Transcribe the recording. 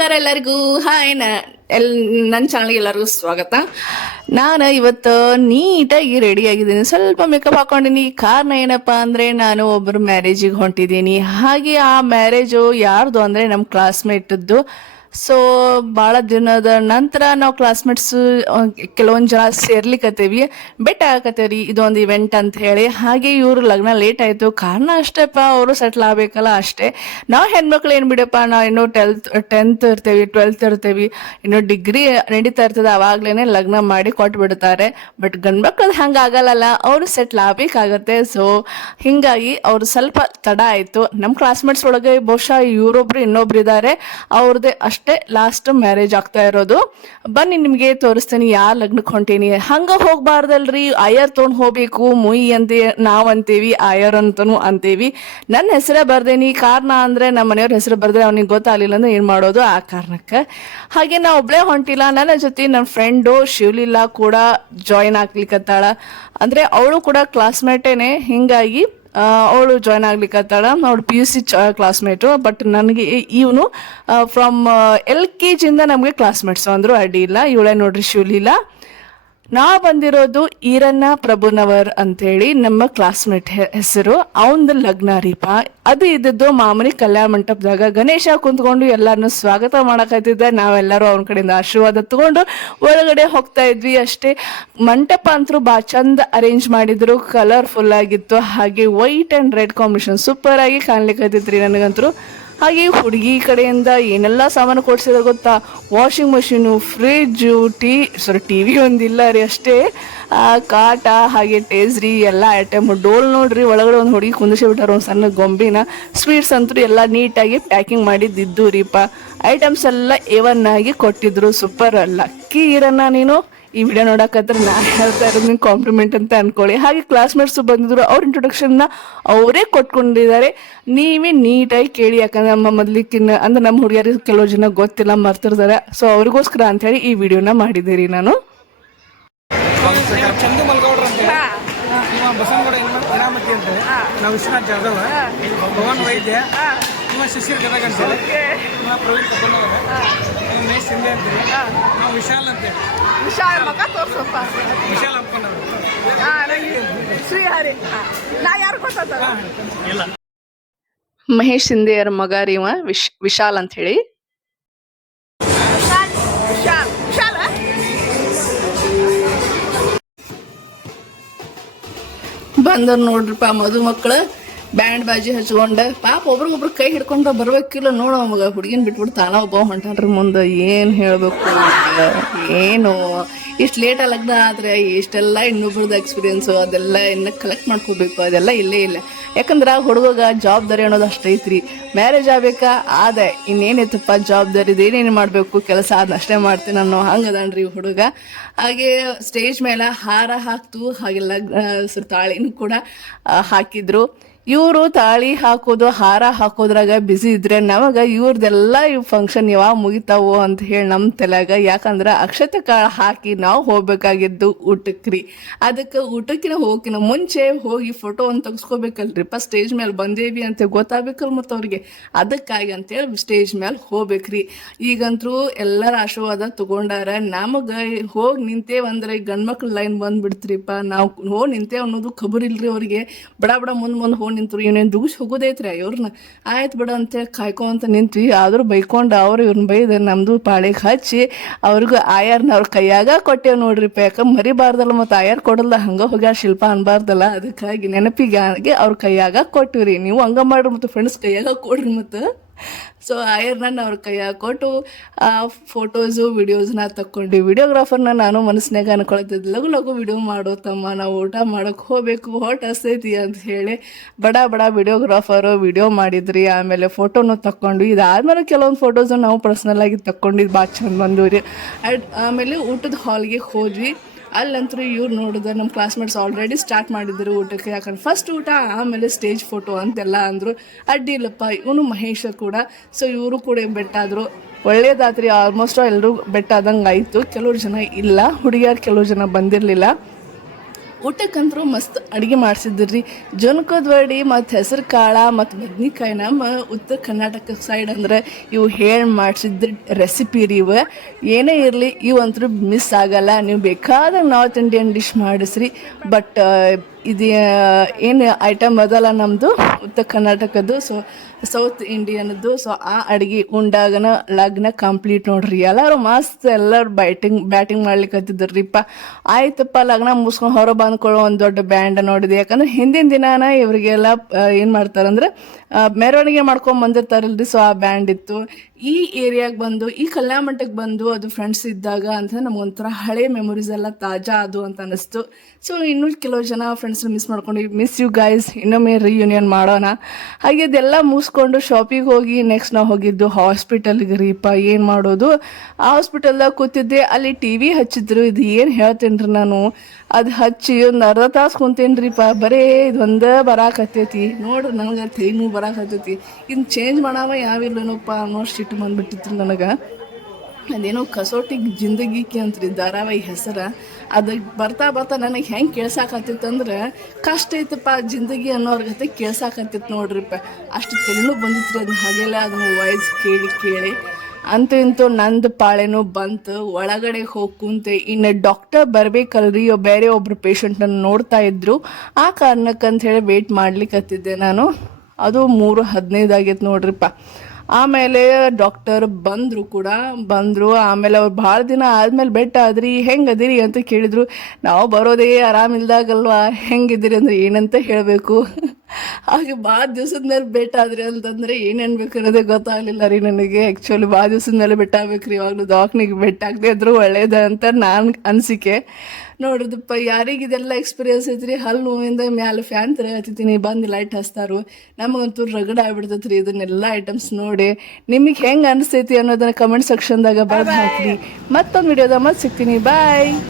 ನಮಸ್ಕಾರ ಎಲ್ಲರಿಗೂ. ಹಾಯ್ ನನ್ನ ಚಾನಲ್ಗೆ ಎಲ್ಲರಿಗೂ ಸ್ವಾಗತ. ನಾನು ಇವತ್ತು ನೀಟಾಗಿ ರೆಡಿ ಆಗಿದ್ದೀನಿ. ಸ್ವಲ್ಪ ಮೇಕಪ್ ಹಾಕೊಂಡಿನಿ. ಕಾರಣ ಏನಪ್ಪಾ ಅಂದ್ರೆ ನಾನು ಒಬ್ಬರು ಮ್ಯಾರೇಜಿಗೆ ಹೊಂಟಿದ್ದೀನಿ. ಹಾಗೆ ಆ ಮ್ಯಾರೇಜು ಯಾರ್ದು ಅಂದ್ರೆ ನಮ್ಮ ಕ್ಲಾಸ್ಮೇಟದ್ದು. ಸೊ ಭಾಳ ದಿನದ ನಂತರ ನಾವು ಕ್ಲಾಸ್ಮೇಟ್ಸ್ ಕೆಲವೊಂದು ಜನ ಸೇರ್ಲಿಕ್ಕತ್ತೇವಿ, ಬೆಟ್ಟ ಆಗತ್ತೇವ್ರಿ ಇದೊಂದು ಇವೆಂಟ್ ಅಂತ ಹೇಳಿ. ಹಾಗೆ ಇವ್ರ ಲಗ್ನ ಲೇಟ್ ಆಯಿತು. ಕಾರಣ ಅಷ್ಟೇಪ್ಪ, ಅವರು ಸೆಟ್ಲ್ ಆಗಬೇಕಲ್ಲ ಅಷ್ಟೇ. ನಾವು ಹೆಣ್ಮಕ್ಳು ಏನು ಬಿಡಪ್ಪ, ನಾವು ಇನ್ನೂ ಟೆಂತ್ ಇರ್ತೇವಿ, 12th ಇರ್ತೇವಿ, ಇನ್ನೂ ಡಿಗ್ರಿ ನಡೀತಾ ಇರ್ತದೆ, ಅವಾಗ್ಲೇ ಲಗ್ನ ಮಾಡಿ ಕೊಟ್ಟು ಬಿಡ್ತಾರೆ. ಬಟ್ ಗಂಡ್ಮಕ್ಳದ್ದು ಹಂಗೆ ಆಗಲ್ಲಲ್ಲ, ಅವರು ಸೆಟ್ಲ್ ಆಗಬೇಕಾಗತ್ತೆ. ಸೊ ಹಿಂಗಾಗಿ ಅವ್ರು ಸ್ವಲ್ಪ ತಡ ಆಯಿತು. ನಮ್ಮ ಕ್ಲಾಸ್ಮೇಟ್ಸ್ ಒಳಗೆ ಬಹುಶಃ ಇವರೊಬ್ರು ಇನ್ನೊಬ್ರು ಇದ್ದಾರೆ, ಅವ್ರದ್ದೇ ಅಷ್ಟೇ ಲಾಸ್ಟ್ ಮ್ಯಾರೇಜ್ ಆಗ್ತಾ ಇರೋದು. ಬನ್ನಿ ನಿಮ್ಗೆ ತೋರಿಸ್ತೀನಿ ಯಾರ್ ಲಗ್ನಕ್ಕೆ ಹೊಂಟೀನಿ. ಹಂಗ ಹೋಗ್ಬಾರ್ದಲ್ರಿ, ಆಯರ್ ತೊಗೊಂಡ್ ಹೋಗ್ಬೇಕು. ಮುಯಿ ಅಂತ ನಾವ್ ಅಂತೀವಿ, ಆಯರ್ ಅಂತನೂ ಅಂತೀವಿ. ನನ್ನ ಹೆಸರೇ ಬರ್ದೇನಿ. ಕಾರಣ ಅಂದ್ರೆ ನಮ್ಮ ಮನೆಯವ್ರ ಹೆಸರು ಬರ್ದ್ರೆ ಅವ್ನಿಗೆ ಗೊತ್ತಾಗ್ಲಿಲ್ಲ ಅಂದ್ರೆ ಏನ್ ಮಾಡೋದು, ಆ ಕಾರಣಕ್ಕೆ. ಹಾಗೆ ನಾ ಒಬ್ಳೆ ಹೊಂಟಿಲ್ಲ, ನನ್ನ ಜೊತೆ ನನ್ನ ಫ್ರೆಂಡು ಶಿವಲೀಲಾ ಕೂಡ ಜಾಯಿನ್ ಆಗ್ಲಿಕ್ಕತ್ತಾಳ. ಅಂದ್ರೆ ಅವಳು ಕೂಡ ಕ್ಲಾಸ್ಮೇಟೇನೆ, ಹಿಂಗಾಗಿ ಅವಳು ಜಾಯ್ನ್ ಆಗ್ಲಿಕ್ಕತ್ತಾಳ. ಅವಳು PUC ಕ್ಲಾಸ್ಮೇಟು. ಬಟ್ ನನಗೆ ಇವನು ಫ್ರಮ್ LKG ಇಂದ ನಮಗೆ ಕ್ಲಾಸ್ಮೇಟ್ಸು ಅಂದ್ರು ಅಡ್ಡಿ ಇಲ್ಲ. ಇವಳೇ ನೋಡ್ರಿ ಶಿವಲೀಲಾ. ನಾ ಬಂದಿರೋದು ಈರಣ್ಣ ಪ್ರಭುನವರ್ ಅಂತೇಳಿ ನಮ್ಮ ಕ್ಲಾಸ್ಮೇಟ್ ಹೆಸರು. ಅವನದು ಲಗ್ನ ರೀಪ. ಅದು ಇದ್ದದ್ದು ಮಾಮೂಲಿ ಕಲ್ಯಾಣ ಮಂಟಪದಾಗ ಗಣೇಶ ಕುಂತ್ಕೊಂಡು ಎಲ್ಲಾರನ್ನು ಸ್ವಾಗತ ಮಾಡಕತ್ತಿದ್ದೆ. ನಾವೆಲ್ಲರೂ ಅವನ ಕಡೆಯಿಂದ ಆಶೀರ್ವಾದ ತಗೊಂಡು ಒಳಗಡೆ ಹೋಗ್ತಾ ಇದ್ವಿ ಅಷ್ಟೇ. ಮಂಟಪ ಅಂತೂ ಬಾ ಚಂದ ಅರೇಂಜ್ ಮಾಡಿದ್ರು, ಕಲರ್ಫುಲ್ ಆಗಿತ್ತು. ಹಾಗೆ white and red combination super ಆಗಿ ಕಾಣ್ಲಿಕ್ಕತ್ತಿದ್ರಿ ನನಗಂತೂ. ಹಾಗೆ ಹುಡುಗಿ ಕಡೆಯಿಂದ ಏನೆಲ್ಲ ಸಾಮಾನು ಕೊಡ್ಸಿದ್ರೆ ಗೊತ್ತಾ, ವಾಷಿಂಗ್ ಮಷೀನು, ಫ್ರಿಜ್ಜು, TV ಒಂದಿಲ್ಲ ರೀ ಅಷ್ಟೇ, ಕಾಟ, ಹಾಗೆ ಟೇಸ್ರಿ ಎಲ್ಲ ಐಟಮ್. ಡೋಲ್ ನೋಡ್ರಿ, ಒಳಗಡೆ ಒಂದು ಹುಡುಗಿ ಕುಂದಿಸಿ ಬಿಟ್ಟಾರ ಒಂದು ಸಣ್ಣ ಗೊಂಬಿನ. ಸ್ವೀಟ್ಸ್ ಅಂತೂ ಎಲ್ಲ ನೀಟಾಗಿ ಪ್ಯಾಕಿಂಗ್ ಮಾಡಿದ್ದು ರೀಪ. ಐಟಮ್ಸ್ ಎಲ್ಲ A1 ಆಗಿ ಕೊಟ್ಟಿದ್ರು. ಸೂಪರ್. ಲಕ್ಕಿ ಇರನ್ನ ನೀನು. ಈ ವಿಡಿಯೋ ನೋಡಕತ್ರ ನಾ ಹೇಳ್ತಾ ಇರೋದು ನಿನ್ ಕಾಂಪ್ಲಿಮೆಂಟ್ ಅಂತ ಅನ್ಕೊಳ್ಳಿ. ಹಾಗೆ ಕ್ಲಾಸ್ಮೇಟ್ಸ್ ಬಂದಿದ್ರು, ಅವ್ರ ಇಂಟ್ರೊಡಕ್ಷನ್ನ ಅವರೇ ಕೊಟ್ಕೊಂಡಿದ್ದಾರೆ. ನೀವೇ ನೀಟಾಗಿ ಕೇಳಿ, ಯಾಕಂದ್ರೆ ನಮ್ಮ ಮೊದ್ಲಿಕ್ಕಿನ್ನ ಅಂದ್ರೆ ನಮ್ಮ ಹುಡುಗಿಯರಿಗೆ ಕೆಲವು ಜನ ಗೊತ್ತಿಲ್ಲ, ಮರ್ತಿರ್ತಾರೆ. ಸೊ ಅವ್ರಿಗೋಸ್ಕರ ಅಂತ ಹೇಳಿ ಈ ವಿಡಿಯೋನ ಮಾಡಿದ್ದೀರಿ ನಾನು. ಚಂದು ಮಲ್ಗೌಡ್ರ ಅಂತ ಬಸವನಗೌಡ ಇನಾಮತಿ ಅಂತ ನಾವು ವಿಶ್ವನಾಥ್ ಜಾಧವ್, ಭಗವಾನ್ ವೈದ್ಯ, ನಿಮ್ಮ ಶಿಶಿರ್ ಗದಗ ಅಂತೇಳಿ, ನಿಮ್ಮ ಪ್ರವೀಣ್ ಕಬ್ಬಣ್ಣವರ, ನಿಮ್ಮ ಮೇಷ್ ಸಿಂಧೆ ಅಂತೇಳಿ, ನಾವು ವಿಶಾಲ್ ಅಂತೇಳಿ. ವಿಶಾಲ್ ಮಗ ತೋರ್ಸಪ್ಪ. ವಿಶಾಲ್ ಅಪ್ಪನವರು ಶ್ರೀಹರಿ. ನಾ ಯಾರು ಗೊತ್ತದ ಇಲ್ಲ. ಮಹೇಶ್ ಸಿಂಧೆಯರ ಮಗ ರೀ ಇವ ವಿಶಾಲ್ ಅಂತ ಹೇಳಿ. ವಿಶಾಲ್ ವಿಶಾಲ ಬಂದವ್ರು ನೋಡ್ರಿಪ್ಪ ಮದುಮಕ್ಳು ಬ್ಯಾಂಡ್ ಬಾಜಿ ಹಚ್ಕೊಂಡ. ಪಾಪ ಒಬ್ರಿಗೊಬ್ರು ಕೈ ಹಿಡ್ಕೊಂಡ ಬರ್ಬೇಕಿಲ್ಲ. ನೋಡೋ ಮಗ ಹುಡುಗಿನ ಬಿಟ್ಬಿಟ್ಟು ತಾನ ಒಬ್ಬ ಹೊಂಟಾನ್ರಿ ಮುಂದೆ. ಏನು ಹೇಳಬೇಕು, ಏನು ಇಷ್ಟು ಲೇಟ್ ಲಗ್ನ ಆದರೆ ಇಷ್ಟೆಲ್ಲ ಇನ್ನೊಬ್ರದ್ದು ಎಕ್ಸ್ಪೀರಿಯನ್ಸು ಅದೆಲ್ಲ ಇನ್ನು ಕಲೆಕ್ಟ್ ಮಾಡ್ಕೋಬೇಕು, ಅದೆಲ್ಲ ಇಲ್ಲೇ ಇಲ್ಲ. ಯಾಕಂದ್ರೆ ಹುಡುಗ ಜವಾಬ್ದಾರಿ ಅನ್ನೋದು ಅಷ್ಟೈತ್ರಿ. ಮ್ಯಾರೇಜ್ ಆಗ್ಬೇಕಾ ಆದೆ, ಇನ್ನೇನೈತಪ್ಪ ಜವಾಬ್ದಾರಿ, ಇದೇನೇನು ಮಾಡಬೇಕು, ಕೆಲಸ ಅದನ್ನಷ್ಟೇ ಮಾಡ್ತೀನಿ ಅನ್ನೋ ಹಂಗದನ್ರಿ ಹುಡುಗ. ಹಾಗೆ ಸ್ಟೇಜ್ ಮೇಲೆ ಹಾರ ಹಾಕ್ತು, ಹಾಗೆ ತಾಳಿನೂ ಕೂಡ ಹಾಕಿದ್ರು. ಇವರು ತಾಳಿ ಹಾಕೋದು, ಹಾರ ಹಾಕೋದ್ರಾಗ ಬ್ಯುಸಿ ಇದ್ರೆ ನಮಗೆ ಇವ್ರದೆಲ್ಲ ಫಂಕ್ಷನ್ ಯಾವಾಗ ಮುಗಿತಾವೋ ಅಂತ ಹೇಳಿ ನಮ್ಮ ತಲೆಯಾಗ. ಯಾಕಂದ್ರೆ ಅಕ್ಷತೆ ಕಾಳು ಹಾಕಿ ನಾವು ಹೋಗ್ಬೇಕಾಗಿದ್ದು ಊಟಕ್ರಿ. ಅದಕ್ಕೆ ಊಟಕ್ಕಿನ ಹೋಗಿನ ಮುಂಚೆ ಹೋಗಿ ಫೋಟೋ ಒಂದು ತೆಗೆಸ್ಕೋಬೇಕಲ್ರಿಪ್ಪ. ಸ್ಟೇಜ್ ಮೇಲೆ ಬಂದೇವಿ ಅಂತ ಗೊತ್ತಾಗ್ಬೇಕಲ್ಲ ಮತ್ತು ಅವ್ರಿಗೆ. ಅದಕ್ಕಾಗಿ ಅಂತೇಳಿ ಸ್ಟೇಜ್ ಮೇಲೆ ಹೋಗ್ಬೇಕ್ರಿ. ಈಗಂತೂ ಎಲ್ಲರ ಆಶೀರ್ವಾದ ತಗೊಂಡಾರ. ನಮಗೆ ಹೋಗಿ ನಿಂತೇವಂದ್ರೆ ಗಂಡ್ಮಕ್ಳು ಲೈನ್ ಬಂದ್ಬಿಡ್ತ್ರಿಪ್ಪ. ನಾವು ಹೋಗಿ ನಿಂತೇವೆ ಅನ್ನೋದು ಖಬರ್ ಇಲ್ರಿ ಅವ್ರಿಗೆ. ಬಡ ಮುಂದೆ ಹೋಗಿ ನಿಂತರು, ಇವನೇನು ದುಗಿಸಿ ಹೋಗೋದೈತ್ರಿ ಇವ್ರನ್ನ. ಆಯ್ತು ಬಿಡ ಅಂತೇಳಿ ಕಾಯ್ಕೊಂತ ನಿಂತ್ವಿ. ಆದ್ರೂ ಬೈಕೊಂಡು ಅವ್ರು ಇವ್ರನ್ನ ಬೈದು ನಮ್ದು ಪಾಳಿಗೆ ಹಚ್ಚಿ ಅವ್ರಿಗೂ ಆಯಾರ್ನ ಅವ್ರ ಕೈಯಾಗ ಕೊಟ್ಟೇವ್ ನೋಡ್ರಿಪ್ಪ. ಯಾಕಂದ್ರೆ ಮರಿಬಾರ್ದಲ್ಲ, ಮತ್ತು ಆಯಾರ್ ಕೊಡಲ್ಲ, ಹಂಗ ಹೋಗ್ಯಾರ ಶಿಲ್ಪ ಅನ್ಬಾರ್ದಲ್ಲ. ಅದಕ್ಕಾಗಿ ನೆನಪಿಗೆ ಅವ್ರ ಕೈಯಾಗ ಕೊಟ್ಟಿವ್ರಿ. ನೀವು ಹಂಗ ಮಾಡ್ರಿ, ಮತ್ತು ಫ್ರೆಂಡ್ಸ್ ಕೈಯಾಗ ಕೊಡ್ರಿ. ಮತ್ತು ಸೊ ಆಯರ್ನ ಅವ್ರ ಕೈಯಾಗ ಕೊಟ್ಟು ಫೋಟೋಸು ವಿಡಿಯೋಸ್ನ ತಕ್ಕೊಂಡು, ವಿಡಿಯೋಗ್ರಾಫರ್ನ ನಾನು ಮನಸ್ಸಿನಾಗ ಅನ್ಕೊಳ್ತಿದ್ದೆ, ಲಘು ವಿಡಿಯೋ ಮಾಡೋ ತಮ್ಮ, ನಾವು ಊಟ ಮಾಡೋಕೆ ಹೋಗಬೇಕು, ಹೊಟ್ಟೆ ಹಸ್ತೈತಿ ಅಂತ ಹೇಳಿ ಬಡ ವಿಡಿಯೋಗ್ರಾಫರು ವಿಡಿಯೋ ಮಾಡಿದ್ರಿ. ಆಮೇಲೆ ಫೋಟೋನು ತಕ್ಕೊಂಡು, ಇದಾದ್ಮೇಲೆ ಕೆಲವೊಂದು ಫೋಟೋಸು ನಾವು ಪರ್ಸ್ನಲ್ ಆಗಿ ತಕ್ಕೊಂಡಿದ್ದು ಭಾಳ ಚಂದ ಬಂದವ್ರಿ. ಆಮೇಲೆ ಊಟದ ಹಾಲ್ಗೆ ಹೋದ್ವಿ. ಅಲ್ಲಂತೂ ಇವ್ರು ನೋಡಿದ್ರೆ ನಮ್ಮ ಕ್ಲಾಸ್ಮೇಟ್ಸ್ ಆಲ್ರೆಡಿ ಸ್ಟಾರ್ಟ್ ಮಾಡಿದ್ರು ಊಟಕ್ಕೆ. ಯಾಕಂದ್ರೆ ಫಸ್ಟ್ ಊಟ ಆಮೇಲೆ ಸ್ಟೇಜ್ ಫೋಟೋ ಅಂತೆಲ್ಲ ಅಂದರು. ಅಡ್ಡಿ ಇಲ್ಲಪ್ಪ, ಇವನು ಮಹೇಶ ಕೂಡ. ಸೊ ಇವರು ಕೂಡ ಬೆಟ್ಟಾದರು. ಒಳ್ಳೇದಾದ್ರಿ. ಆಲ್ಮೋಸ್ಟ್ ಎಲ್ಲರೂ ಬೆಟ್ಟಾದಂಗೆ ಆಯಿತು. ಕೆಲವ್ರು ಜನ ಇಲ್ಲ, ಹುಡುಗಿಯರು ಕೆಲವು ಜನ ಬಂದಿರಲಿಲ್ಲ. ಊಟಕ್ಕಂತರೂ ಮಸ್ತ್ ಅಡುಗೆ ಮಾಡಿಸಿದ್ರಿ. ಜೊನ್ಕದ ವಡಿ ಮತ್ತು ಹೆಸರು ಕಾಳು ಮತ್ತು ಬದ್ನಿಕಾಯಿ ನಮ್ಮ ಉತ್ತರ ಕರ್ನಾಟಕ ಸೈಡ್ ಅಂದ್ರೆ ಇವು ಹೇಳಿ ಮಾಡಿಸಿದ ರೆಸಿಪಿ ರೀ ಇವು. ಏನೇ ಇರಲಿ ಇವಂತರೂ ಮಿಸ್ ಆಗಲ್ಲ. ನೀವು ಬೇಕಾದಾಗ ನಾರ್ತ್ ಇಂಡಿಯನ್ ಡಿಶ್ ಮಾಡಿಸ್ರಿ. ಬಟ್ ಇದು ಏನು ಐಟಮ್ ಅದಲ್ಲ ನಮ್ಮದು ಉತ್ತರ ಕರ್ನಾಟಕದ್ದು, ಸೊ ಸೌತ್ ಇಂಡಿಯನ್ದು. ಸೊ ಆ ಅಡುಗೆ ಉಂಡಾಗನ ಲಗ್ನ ಕಂಪ್ಲೀಟ್ ನೋಡ್ರಿ. ಎಲ್ಲರೂ ಮಸ್ತ್ ಎಲ್ಲರೂ ಬ್ಯಾಟಿಂಗ್ ಮಾಡ್ಲಿಕ್ಕೆ ಹತ್ತಿದ್ರಿಪ್ಪ. ಆಯ್ತಪ್ಪ ಲಗ್ನ ಮುಗಿಸ್ಕೊಂಡು ಹೊರ ಬಂದ್ಕೊಳ್ಳೋ ಒಂದು ದೊಡ್ಡ ಬ್ಯಾಂಡ್ ನೋಡಿದೆ. ಯಾಕಂದ್ರೆ ಹಿಂದಿನ ದಿನಾನ ಇವರಿಗೆಲ್ಲ ಏನು ಮಾಡ್ತಾರಂದ್ರೆ ಮೆರವಣಿಗೆ ಮಾಡ್ಕೊಂಡು ಬಂದಿರ್ತಾರಲ್ರಿ. ಸೊ ಆ ಬ್ಯಾಂಡ್ ಇತ್ತು. ಈ ಏರಿಯಾಗೆ ಬಂದು ಈ ಕಲ್ಯಾಣ ಮಂಟಪಕ್ಕೆ ಬಂದು ಅದು ಫ್ರೆಂಡ್ಸ್ ಇದ್ದಾಗ ಅಂತ ನಮಗೊಂಥರ ಹಳೆ ಮೆಮೊರೀಸ್ ಎಲ್ಲ ತಾಜಾ ಅದು ಅಂತ ಅನ್ನಿಸ್ತು. ಸೊ ಇನ್ನೂ ಕೆಲವು ಜನ ಫ್ರೆಂಡ್ಸ್ನ ಮಿಸ್ ಮಾಡ್ಕೊಂಡು ಮಿಸ್ ಯು ಗೈಸ್, ಇನ್ನೊಮ್ಮೆ ರಿಯೂನಿಯನ್ ಮಾಡೋಣ. ಹಾಗೆ ಅದೆಲ್ಲ ಮುಗಿಸ್ಕೊಂಡು ಶಾಪಿಗೆ ಹೋಗಿ ನೆಕ್ಸ್ಟ್ ನಾವು ಹೋಗಿದ್ದು ಹಾಸ್ಪಿಟಲ್ಗೆ ರೀಪ. ಏನು ಮಾಡೋದು, ಆ ಹಾಸ್ಪಿಟಲ್ದಾಗ ಕೂತಿದ್ದೆ. ಅಲ್ಲಿ ಟಿ ವಿ ಹಚ್ಚಿದ್ರು. ಇದು ಏನು ಹೇಳ್ತೇನೆ ರೀ ನಾನು, ಅದು ಹಚ್ಚಿ ಒಂದು ಅರ್ಧ ತಾಸು ಕುಂತೇನ್ರಿಪ್ಪ. ಬರೇ ಇದೊಂದೇ ಬರಾಕತ್ತೈತಿ ನೋಡ್ರಿ. ನನಗೆ ತಲೆನೂ ಬರಾಕತ್ತೈತಿ. ಇನ್ನು ಚೇಂಜ್ ಮಾಡಾವ ಯಾವಿಲ್ಲನಪ್ಪ ಅನ್ನೋ ಶಿಟ್ಟು ಬಂದ್ಬಿಟ್ಟಿತ್ತು ನನಗೆ. ಅದೇನೋ ಕಸೋಟಿ ಜಿಂದಗೀಕಿ ಅಂತ್ರಿ ಧಾರಾವಾಹಿ ಹೆಸರು. ಅದು ಬರ್ತಾ ಬರ್ತಾ ನನಗೆ ಹೆಂಗೆ ಕೇಳ್ಸಾಕತ್ತಿತ್ತು ಅಂದ್ರೆ ಕಷ್ಟ ಐತಪ್ಪ ಜಿಂದಗಿ ಅನ್ನೋರ್ಗತೆ ಕೇಳ್ಸಾಕತ್ತಿತ್ತು ನೋಡ್ರಿಪ್ಪ. ಅಷ್ಟು ತಲೆನೂ ಬಂದಿತ್ತು ಅದನ್ನ ಹಾಗೆಲ್ಲ ಅದನ್ನು ವಾಯ್ಸ್ ಕೇಳಿ ಅಂತೂ ಇಂತೂ ನಂದು ಪಾಳೆನೂ ಬಂತು. ಒಳಗಡೆ ಹೋಗಿ ಕುಂತೆ. ಇನ್ನು ಡಾಕ್ಟರ್ ಬರಬೇಕಲ್ರಿ, ಬೇರೆ ಒಬ್ರು ಪೇಷಂಟನ್ನು ನೋಡ್ತಾ ಇದ್ರು. ಆ ಕಾರಣಕ್ಕಂತ ಹೇಳಿ ವೆಯ್ಟ್ ಮಾಡ್ಲಿಕ್ಕತ್ತಿದ್ದೆ ನಾನು. ಅದು 3:15 ಆಗೈತೆ ನೋಡ್ರಿಪ್ಪ. ಆಮೇಲೆ ಡಾಕ್ಟರ್ ಬಂದರು. ಆಮೇಲೆ ಅವ್ರು ಭಾಳ ದಿನ ಆದಮೇಲೆ ಬೆಟ್ಟ ಆದ್ರಿ, ಹೆಂಗದಿರಿ ಅಂತ ಕೇಳಿದರು. ನಾವು ಬರೋದೇ ಆರಾಮಿಲ್ದಾಗಲ್ವಾ, ಹೆಂಗಿದ್ದೀರಿ ಅಂದ್ರೆ ಏನಂತ ಹೇಳಬೇಕು. ಹಾಗೆ ಭಾಳ ದಿವ್ಸದ ಮೇಲೆ ಭೇಟ ಆದ್ರಿ ಅಂತಂದರೆ ಏನು ಅನ್ಬೇಕು ಅನ್ನೋದೇ ಗೊತ್ತಾಗಲಿಲ್ಲ ರೀ ನನಗೆ. ಆ್ಯಕ್ಚುಲಿ ಭಾಳ ದಿವ್ಸದ ಮೇಲೆ ಭೇಟ ಆಗ್ಬೇಕ್ರಿ. ಇವಾಗಲೂ ದವಾಖಾನಿಗೆ ಭೇಟ ಆಗದೆ ಇದ್ರೂ ಒಳ್ಳೇದ ಅಂತ ನಾನು ಅನಿಸಿಕೆ. ನೋಡಿದಪ್ಪ ಯಾರಿಗೆ ಇದೆಲ್ಲ ಎಕ್ಸ್ಪೀರಿಯನ್ಸ್ ಐತ್ರಿ. ಹಲ್ಲು ನೋವಿಂದ ಮ್ಯಾಲೆ ಫ್ಯಾನ್ ತಿರುಗತ್ತಿದ್ದೀನಿ, ಬಂದು ಲೈಟ್ ಹಚ್ತಾರು. ನಮಗಂತೂ ರಗಡ ಆಗ್ಬಿಡ್ತೈತೆ ರೀ ಇದನ್ನೆಲ್ಲ ಐಟಮ್ಸ್ ನೋಡಿ. ನಿಮಗೆ ಹೆಂಗೆ ಅನಿಸ್ತೈತಿ ಅನ್ನೋದನ್ನ ಕಮೆಂಟ್ ಸೆಕ್ಷನ್ದಾಗ ಬರೆದು ಹಾಕ್ರಿ. ಮತ್ತೊಂದು ವಿಡಿಯೋದಾಗ ಮತ್ತೆ ಸಿಗ್ತೀನಿ. ಬಾಯ್.